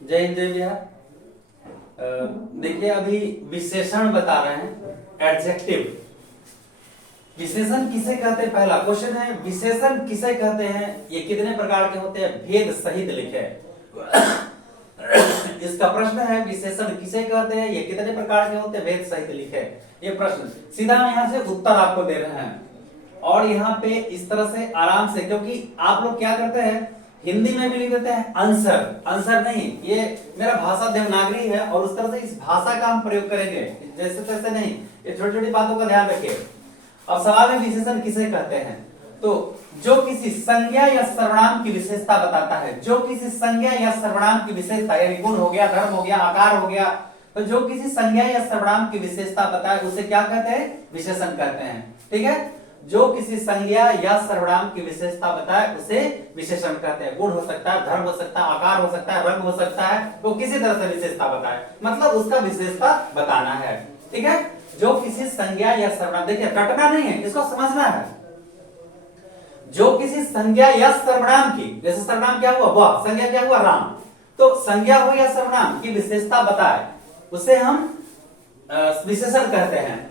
जय हिंद जय बिहार। देखिए अभी विशेषण बता रहे हैं, एडजेक्टिव। विशेषण किसे कहते हैं, पहला क्वेश्चन है विशेषण किसे कहते हैं, ये कितने प्रकार के होते हैं, भेद सहित लिखे। इसका प्रश्न है विशेषण किसे कहते हैं, ये कितने प्रकार के होते हैं, भेद सहित लिखे। ये प्रश्न सीधा हम यहाँ से उत्तर आपको दे रहे हैं और यहाँ पे इस तरह से आराम से, क्योंकि आप लोग क्या करते हैं हिंदी में भी लिख देते हैं आंसर, आंसर नहीं, ये मेरा भाषा देवनागरी है और उस तरह से इस भाषा का हम प्रयोग करेंगे, जैसे तैसे नहीं। ये छोटी छोटी बातों का ध्यान रखिए। अब सवाल में विशेषण किसे कहते हैं, तो जो किसी संज्ञा या सर्वनाम की विशेषता बताता है, जो किसी संज्ञा या सर्वनाम की विशेषता, यानी गुण हो गया, धर्म हो गया, आकार हो गया, तो जो किसी संज्ञा या सर्वनाम की विशेषता बताए उसे क्या कहते हैं, विशेषण कहते हैं। ठीक है, जो किसी संज्ञा या सर्वनाम की विशेषता बताए उसे विशेषण कहते हैं। गुण हो सकता है, धर्म हो सकता है, आकार हो सकता है, रंग हो सकता है, तो किसी तरह से विशेषता बताए, मतलब उसका विशेषता बताना है। ठीक है, जो किसी संज्ञा या सर्वनाम, देखिए रटना नहीं है, इसको समझना है। जो किसी संज्ञा या सर्वनाम की, जैसे सर्वनाम क्या हुआ वह, संज्ञा क्या हुआ राम, तो संज्ञा हो या सर्वनाम की विशेषता बताए उसे हम विशेषण कहते हैं।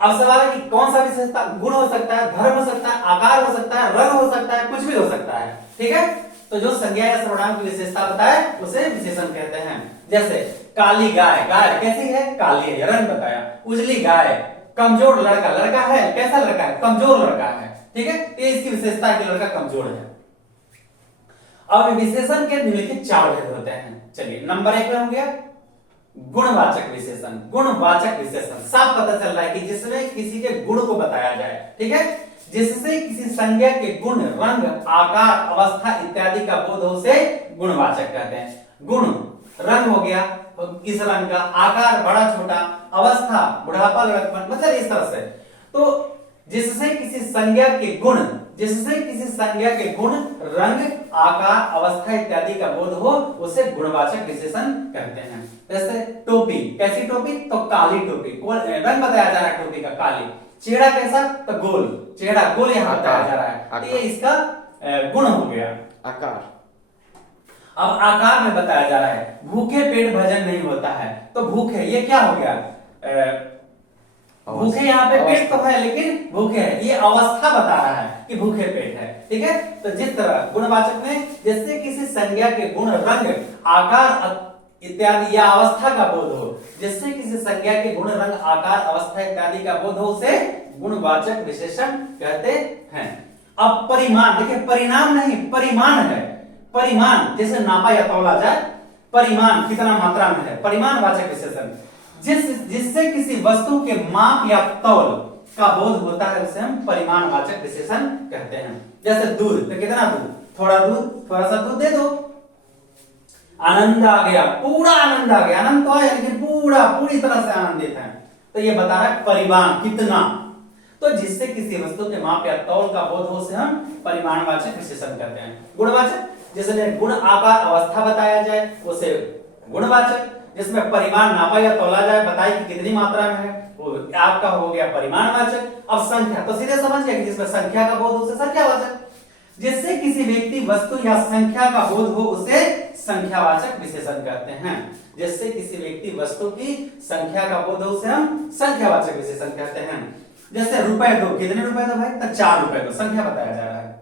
अब सवाल है कि कौन सा विशेषता, गुण हो सकता है, धर्म हो सकता है, आकार हो सकता है, रंग हो सकता है, कुछ भी हो सकता है। ठीक है, तो जो संज्ञा या सर्वनाम की विशेषता बताए उसे विशेषण कहते हैं। जैसे काली गाय, गाय कैसी है, काली है, रंग बताया। उजली गाय, कमजोर लड़का, लड़का है कैसा लड़का है, कमजोर लड़का है। ठीक है, ये इसकी विशेषता है कि लड़का कमजोर है। अब विशेषण के निम्नलिखित 4 भेद होते हैं। चलिए नंबर 1 में हो गया गुणवाचक विशेषण। गुणवाचक विशेषण साफ पता चल रहा है कि जिसमें किसी के गुण को बताया जाए। ठीक है, जिससे किसी संज्ञा के गुण, रंग, आकार, अवस्था इत्यादि का बोध हो उसे गुणवाचक कहते हैं। गुण रंग हो गया, किस रंग का, आकार बड़ा छोटा, अवस्था बुढ़ापा लड़कपन, मतलब इस तरह से। तो जिससे किसी संज्ञा के गुण, जिससे किसी संज्ञा के गुण, रंग, आकार, अवस्था इत्यादि का बोध हो उसे गुणवाचक विशेषण कहते हैं। जैसे टोपी, कैसी टोपी, तो काली टोपी, रंग बताया जा रहा है टोपी का काली। चेहरा कैसा, तो गोल, चेहरा गोल यहाँ बताया जा रहा है, तो ये इसका गुण हो गया। आकार, अब आकार में बताया जा रहा है भूखे पेट भजन नहीं होता है, तो भूखे ये क्या हो गया, भूखे, यहाँ पे पेट तो है लेकिन भूखे है, ये अवस्था बता रहा है कि भूखे पेट है। ठीक है, तो जिस तरह गुणवाचक में जैसे किसी संज्ञा के गुण, रंग, आकार इत्यादि या अवस्था का बोध हो, जिससे किसी संज्ञा के गुण, रंग, आकार, अवस्था इत्यादि का बोध हो उसे गुणवाचक विशेषण कहते हैं। अब परिमाण, देखिए परिणाम नहीं परिमाण है। परिमाण जैसे नापा या तौला जाए, परिमाण कितना मात्रा में है, परिमाणवाचक विशेषण। जिससे किसी वस्तु के माप या तौल का बोध होता है उसे हम परिमाणवाचक विशेषण कहते हैं। जैसे दूध, तो कितना दूध, थोड़ा दूध, थोड़ा सा दूध दे दो। आनंद आ गया, पूरा आनंद आ गया, आनंद तो आया लेकिन पूरी तरह से आनंदित है, तो ये बता रहा है परिमाण कितना। तो जिससे किसी वस्तु के माप या तौल का बोध हो उसे हम परिमाणवाचक विशेषण कहते हैं। गुणवाचक, जिसमें गुण, आकार, अवस्था बताया जाए उसे गुणवाचक, जिसमें परिमाण नापा या तौला जाए, बताए कि कितनी मात्रा में है, वो आपका हो गया परिमाणवाचक। अब संख्या, तो सीधे समझ गया कि जिसमें संख्या का बोध उसे संख्यावाचक, जिससे किसी व्यक्ति, वस्तु या संख्या का बोध हो उसे संख्यावाचक विशेषण कहते हैं। जिससे किसी व्यक्ति, वस्तु की संख्या का बोध हो उसे हम संख्यावाचक विशेषण कहते हैं। जैसे रुपए दो, कितने रुपए दो भाई, तो 4 रुपए दो, संख्या बताया जा रहा है।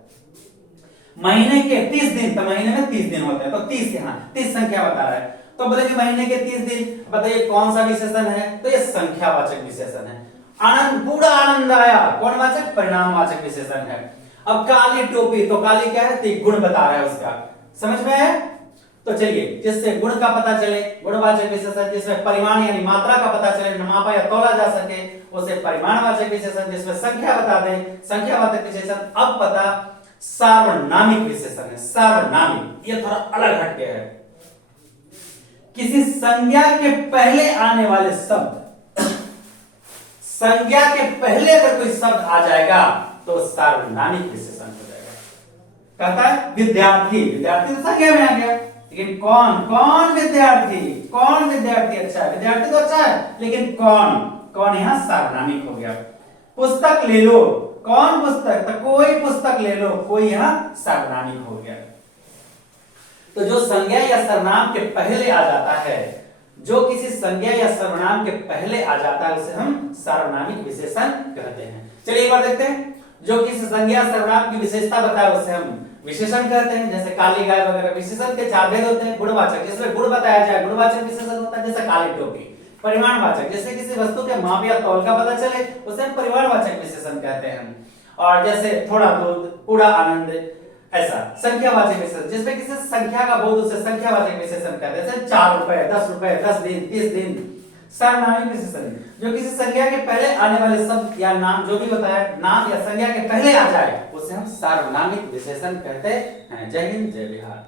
महीने के 30 दिन, तो महीने में 30 दिन होते हैं, तो 30 यहाँ 30 संख्या बता रहा है, तो बोले कि महीने के 30 दिन, बताइए कौन सा विशेषण है, तो ये संख्यावाचक विशेषण है। आनंद, पूरा आनंद आया, कौन वाचक, परिणामवाचक विशेषण है। अब काली टोपी, तो काली क्या है, तो गुण बता रहा है उसका, समझ में है। तो चलिए जिससे गुण का पता चले गुणवाचक विशेषण, जिसमें परिमाण यानी मात्रा का पता चले, मापा या तौला जा सके उसे परिमाणवाचक विशेषण, जिसमें संख्या बता दें संख्यावाचक विशेषण। अब पता सार्वनामिक विशेषण है। सार्वनामिक ये थोड़ा अलग हटके है, किसी संज्ञा के पहले आने वाले शब्द, संज्ञा के पहले अगर कोई शब्द आ जाएगा तो सार्वनामिक विशेषण हो जाएगा। कहता है विद्यार्थी, विद्यार्थी तो संज्ञा में आ गया, लेकिन कौन, कौन विद्यार्थी, कौन विद्यार्थी अच्छा है, विद्यार्थी तो अच्छा है लेकिन कौन, कौन यहां सार्वनामिक हो गया। पुस्तक ले लो, कौन पुस्तक, तो कोई पुस्तक ले लो, कोई यहां सार्वनामिक हो गया। तो जो संज्ञा या सर्वनाम के पहले आ जाता है, जो किसी संज्ञा या सर्वनाम के पहले आ जाता है उसे हम सार्वनामिक विशेषण कहते हैं। चलिए एक बार देखते हैं, जो किसी संज्ञा सर्वनाम की विशेषता बताए उसे हम विशेषण कहते हैं। जैसे काली गाय वगैरह। विशेषण के चार भेद होते हैं। गुणवाचक, जिसमें गुण बताया जाए, गुणवाचक विशेषण होता है, जैसे काली टोपी। परिमाणवाचक, जैसे किसी वस्तु के माप या तौल का पता चले उसे हम परिमाणवाचक विशेषण कहते हैं। और जैसे थोड़ा दूध, पूरा आनंद, ऐसा। संख्यावाचक विशेषण, जिसमें किसी संख्या का बोध उसे संख्यावाचक विशेषण कहते हैं, जैसे 4 रुपए, 10 रुपए, 10 दिन, 30 दिन। सार्वनामिक विशेषण, जो किसी संख्या के पहले आने वाले शब्द या नाम, जो भी बताया, नाम या संज्ञा के पहले आ जाए उसे हम सार्वनामिक विशेषण कहते हैं। जय हिंद, जय बिहार।